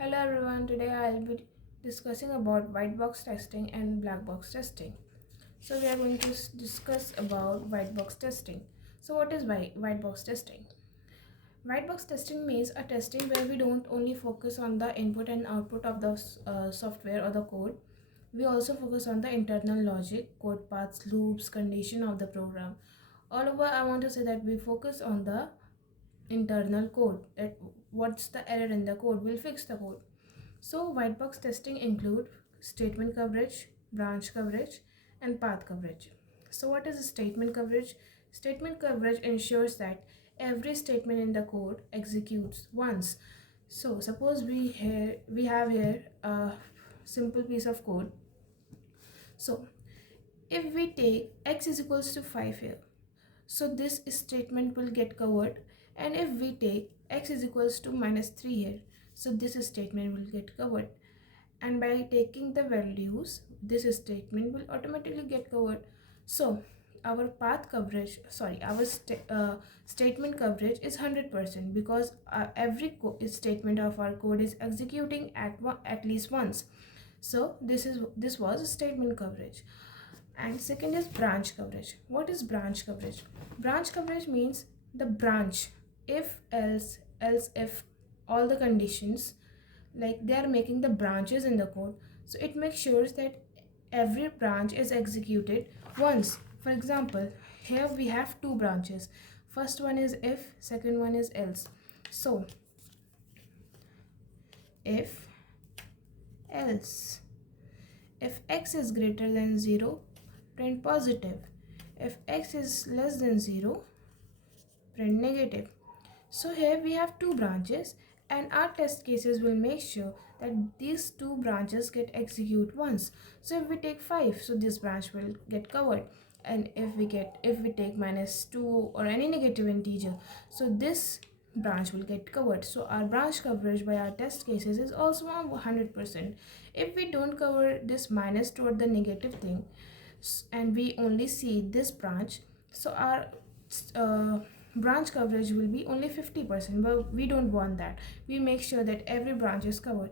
Hello everyone, today I'll be discussing about white box testing and black box testing. So we are going to discuss about white box testing. So what is white box testing? White box testing means a testing where we don't only focus on the input and output of the software or the code. We also focus on the internal logic, code paths, loops, condition of the program. All over, I want to say that we focus on the internal code. That what's the error in the code? We'll fix the code. So white box testing include statement coverage, branch coverage, and path coverage. So what is statement coverage? Statement coverage ensures that every statement in the code executes once. So suppose we have here a simple piece of code. So if we take x is equals to 5 here, so this statement will get covered, and if we take x is equals to minus 3 here, so this statement will get covered, and by taking the values this statement will automatically get covered. So our path coverage, our statement coverage is 100% because every statement of our code is executing at least once. So this was statement coverage. And second is branch coverage. What is branch coverage? Branch coverage means the branch, if else if, all the conditions, like they are making the branches in the code, so it makes sure that every branch is executed once. For example, here we have two branches. First one is if, second one is else. So if else, if x is greater than 0, print positive. If x is less than 0, print negative. So here we have two branches, and our test cases will make sure that these two branches get execute once. So if we take 5, so this branch will get covered, and if we take minus 2 or any negative integer, so this branch will get covered. So our branch coverage by our test cases is also 100%. If we don't cover this minus 2 or the negative thing, and we only see this branch, so our branch coverage will be only 50%, but we don't want that. We make sure that every branch is covered.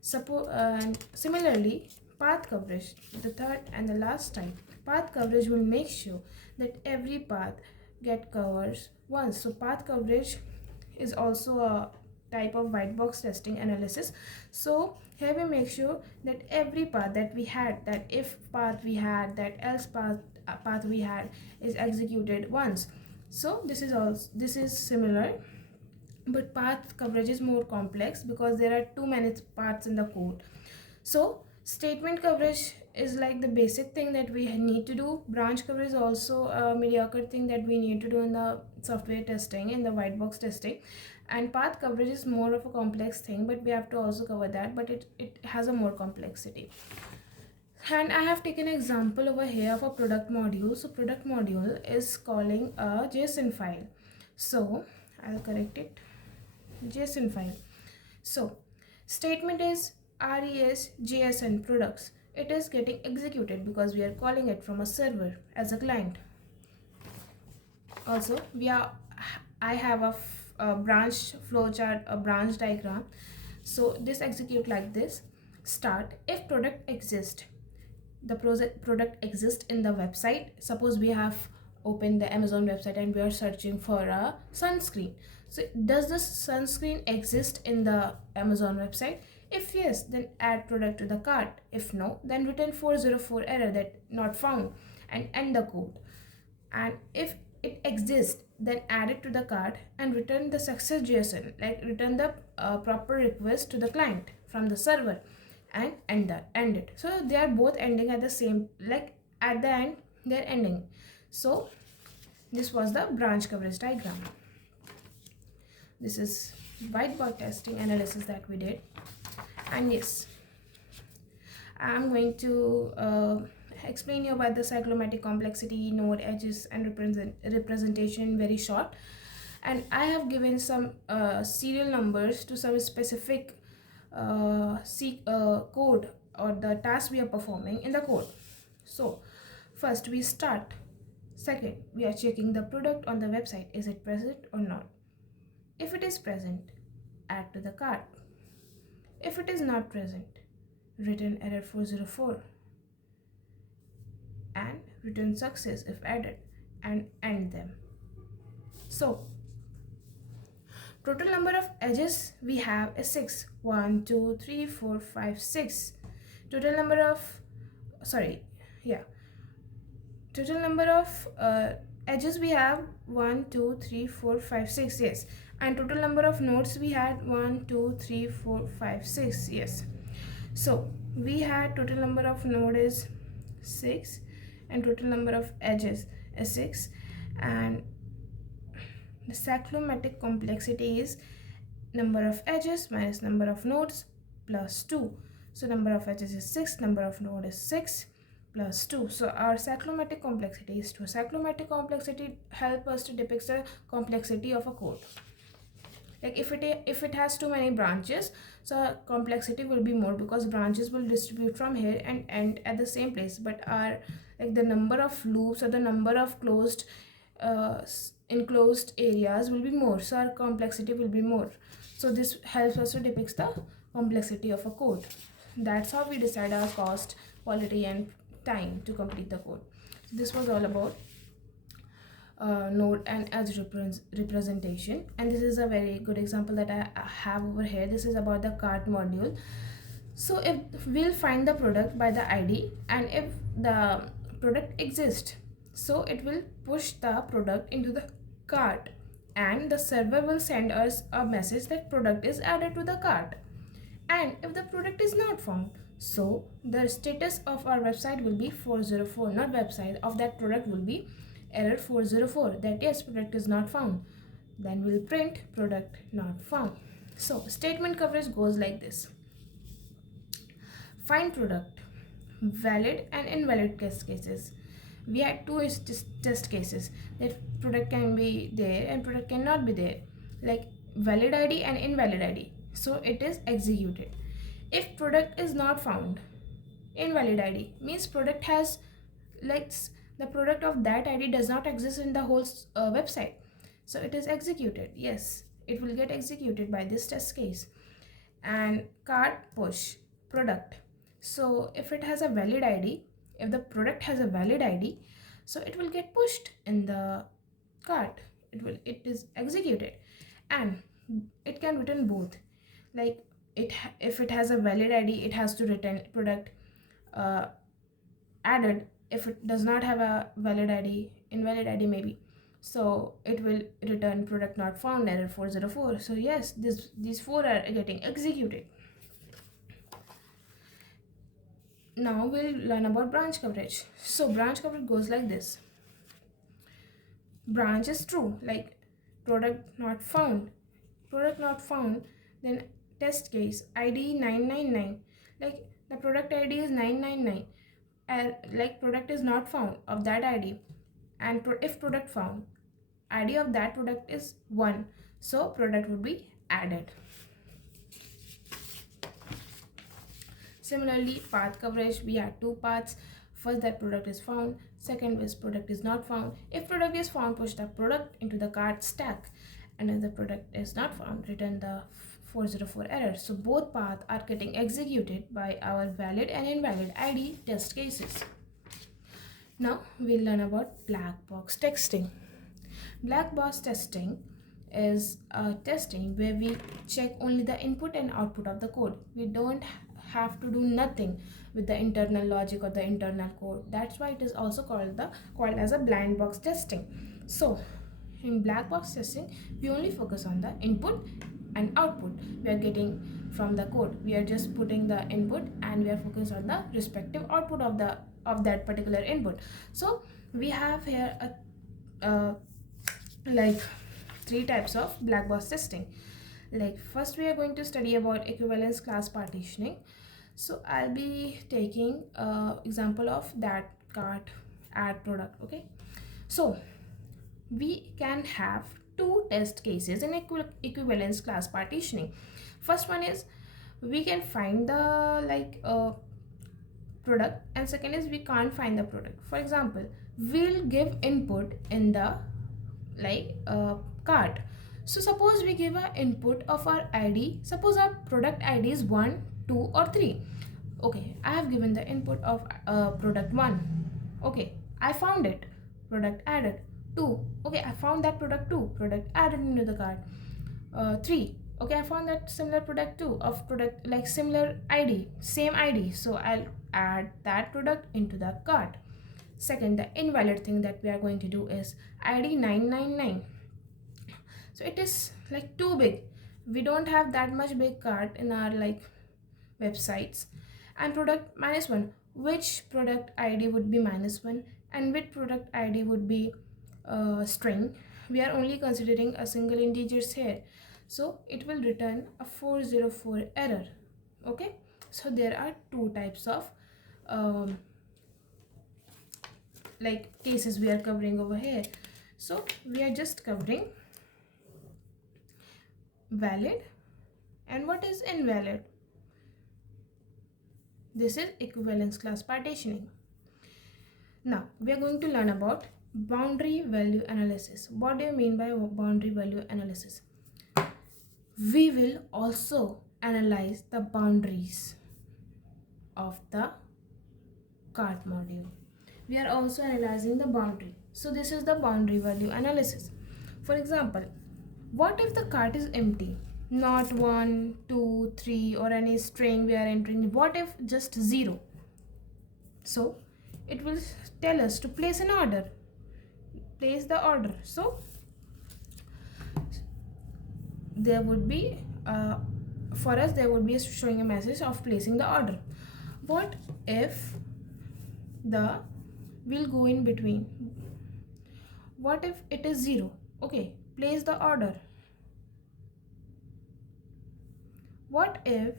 Suppose and similarly, path coverage, the third and the last type. Path coverage will make sure that every path get covers once. So path coverage is also a type of white box testing analysis. So here we make sure that every path that we had, that if path we had, that else path we had, is executed once. So this is similar, but path coverage is more complex because there are too many paths in the code. So statement coverage is like the basic thing that we need to do. Branch coverage is also a mediocre thing that we need to do in the software testing, in the white box testing. And path coverage is more of a complex thing, but we have to also cover that, but it has a more complexity. And I have taken an example over here of a product module. So product module is calling a JSON file. So I'll correct it, JSON file. So statement is RES products. It is getting executed because we are calling it from a server as a client. Also I have a branch flowchart, a branch diagram. So this execute like this. Start, if product exists, the product exists in the website. Suppose we have opened the Amazon website and we are searching for a sunscreen. So does this sunscreen exist in the Amazon website? If yes, then add product to the cart. If no, then return 404 error, that not found, and end the code. And if it exists, then add it to the cart and return the success JSON, like return the proper request to the client from the server, and end it. So they are both ending at the same, like at the end they're ending. So this was the branch coverage diagram. This is whiteboard testing analysis that we did. And yes, I'm going to explain you about the cyclomatic complexity, node edges, and representation very short. And I have given some serial numbers to some specific code or the task we are performing in the code. So first we start. Second, we are checking the product on the website. Is it present or not? If it is present, add to the cart. If it is not present, return error 404 and return success if added and end them. So total number of edges we have is 6. 1, 2, 3, 4, 5, 6. Total number of, sorry, yeah. Total number of edges we have 1, 2, 3, 4, 5, 6, yes. And total number of nodes we had 1, 2, 3, 4, 5, 6, yes. So we had total number of node is 6 and total number of edges is 6, and the cyclomatic complexity is number of edges minus number of nodes plus 2. So number of edges is 6, number of node is 6 plus 2. So our cyclomatic complexity is 2. Cyclomatic complexity help us to depict the complexity of a code. Like if it has too many branches, so complexity will be more because branches will distribute from here and end at the same place, but our like the number of loops or the number of closed enclosed areas will be more, so our complexity will be more. So this helps us to depict the complexity of a code. That's how we decide our cost, quality and time to complete the code. So this was all about node and edge representation, and this is a very good example that I have over here. This is about the cart module. So if we'll find the product by the ID, and if the product exists, so it will push the product into the cart, and the server will send us a message that product is added to the cart. And if the product is not found, so the status of our website will be 404, not website of that product will be error 404, that yes, product is not found. Then we'll print product not found. So statement coverage goes like this: find product, valid and invalid test cases. We had two test cases, that product can be there and product cannot be there, like valid ID and invalid ID. So it is executed. If product is not found, invalid ID means product has, like the product of that ID does not exist in the whole website, so it is executed. Yes, it will get executed by this test case. And cart push product, so if it has a valid ID, if the product has a valid ID, so it will get pushed in the cart, it is executed. And it can return both, like if it has a valid ID, it has to return product added. If it does not have a valid ID, invalid ID maybe, so it will return product not found, error 404. So yes, these four are getting executed. Now we'll learn about branch coverage. So branch coverage goes like this: branch is true, like product not found, then test case ID 999, like the product ID is 999, and like product is not found of that ID, and if product found, ID of that product is 1, so product would be added. Similarly, path coverage, we had two paths. First, that product is found. Second is product is not found. If product is found, push the product into the cart stack, and if the product is not found, return the 404 error. So both paths are getting executed by our valid and invalid ID test cases. Now we'll learn about black box testing. Black box testing is testing where we check only the input and output of the code. We don't have to do nothing with the internal logic or the internal code. That's why it is also called as a blind box testing. So in black box testing, we only focus on the input and output we are getting from the code. We are just putting the input and we are focused on the respective output of that particular input. So we have here like three types of black box testing. Like first we are going to study about equivalence class partitioning. So I'll be taking example of that cart add product. Okay, so we can have two test cases in equivalence class partitioning. First one is we can find the product, and second is we can't find the product. For example, we'll give input in the cart. So suppose we give an input of our ID. Suppose our product ID is 1, 2 or 3. Okay, I have given the input of product 1. Okay, I found it. Product added. 2. Okay, I found that product 2. Product added into the cart. 3. Okay, I found that similar product 2 of product like similar ID, same ID. So I'll add that product into the cart. Second, the invalid thing that we are going to do is ID 999. So it is like too big. We don't have that much big cart in our like websites. And product -1, which product ID would be -1 and which product ID would be string. We are only considering a single integers here, so it will return a 404 error. Okay, so there are two types of um, like cases we are covering over here. So we are just covering valid and what is invalid. This is equivalence class partitioning. Now we are going to learn about boundary value analysis. What do you mean by boundary value analysis? We will also analyze the boundaries of the cart module. We are also analyzing the boundary. So this is the boundary value analysis. For example, what if the cart is empty? Not 1, 2, 3 or any string we are entering. What if just 0? So it will tell us to place an order. Place the order. So there would be for us there would be showing a message of placing the order. What if the will go in between? What if it is 0? Okay, place the order. What if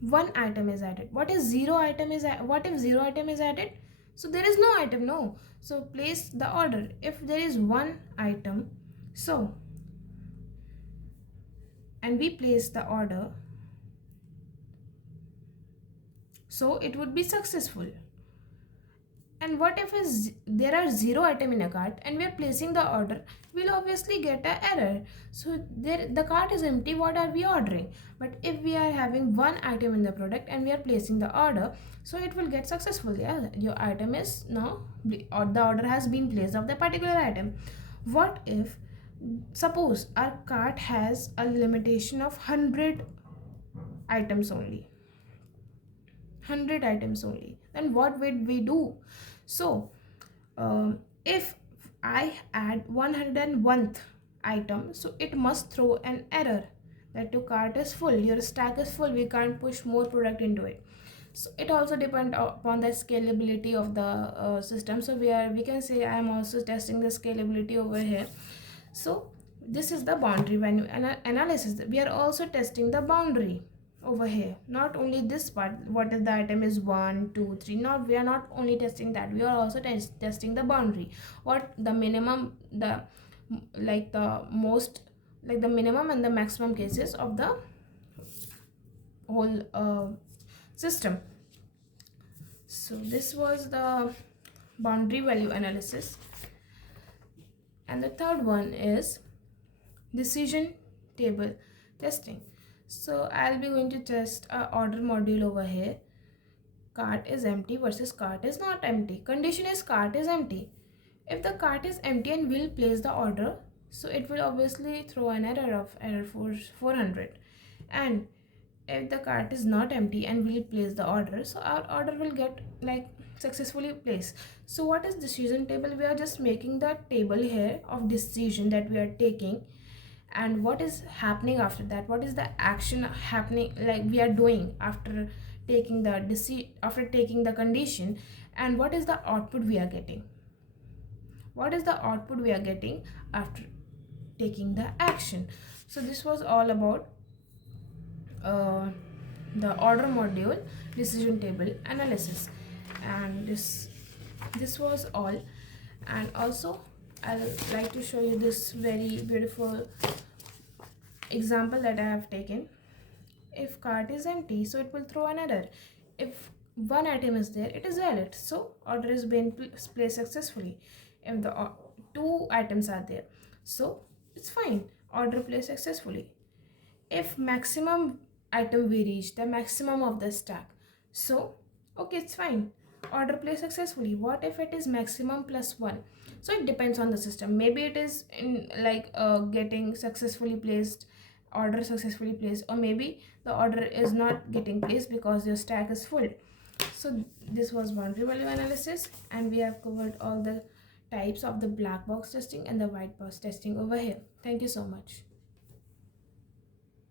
one item is added? What if 0 item is added? So there is no item, no. So place the order. If there is one item, so and we place the order, so it would be successful. And what if there are 0 item in a cart and we are placing the order? We'll obviously get an error. So the cart is empty. What are we ordering? But if we are having one item in the product and we are placing the order, so it will get successful. Yeah, your item is now, or the order has been placed of the particular item. What if, suppose our cart has a limitation of 100 items only? 100 items only. Then what would we do? So if I add 101th item, so it must throw an error that your cart is full, your stack is full, we can't push more product into it. So it also depends upon the scalability of the system. So we can say I am also testing the scalability over here. So this is the boundary value analysis. We are also testing the boundary over here, not only this part, what if the item is 1, 2, 3. Not, we are not only testing that, we are also testing the boundary. What the minimum, the like the most, like the minimum and the maximum cases of the whole system. So this was the boundary value analysis. And the third one is decision table testing. So I'll be going to test a order module over here. Cart is empty versus cart is not empty. Condition is cart is empty. If the cart is empty and we'll place the order, so it will obviously throw an error of error 400. And if the cart is not empty and we'll place the order, so our order will get like successfully placed. So what is decision table? We are just making the table here of decision that we are taking, and what is happening after that, what is the action happening, like we are doing after taking the condition, and what is the output we are getting, after taking the action. So this was all about the order module decision table analysis, and this was all. And also I'll like to show you this very beautiful example that I have taken. If cart is empty, so it will throw an error. If one item is there, it is valid, so order is being placed successfully. If the two items are there, so it's fine, order placed successfully. If maximum item we reach the maximum of the stack, so okay, it's fine, order placed successfully. What if it is maximum plus 1? So it depends on the system. Maybe it is in like getting successfully placed, order successfully placed, or maybe the order is not getting placed because your stack is full. So this was boundary value analysis, and we have covered all the types of the black box testing and the white box testing over here. Thank you so much.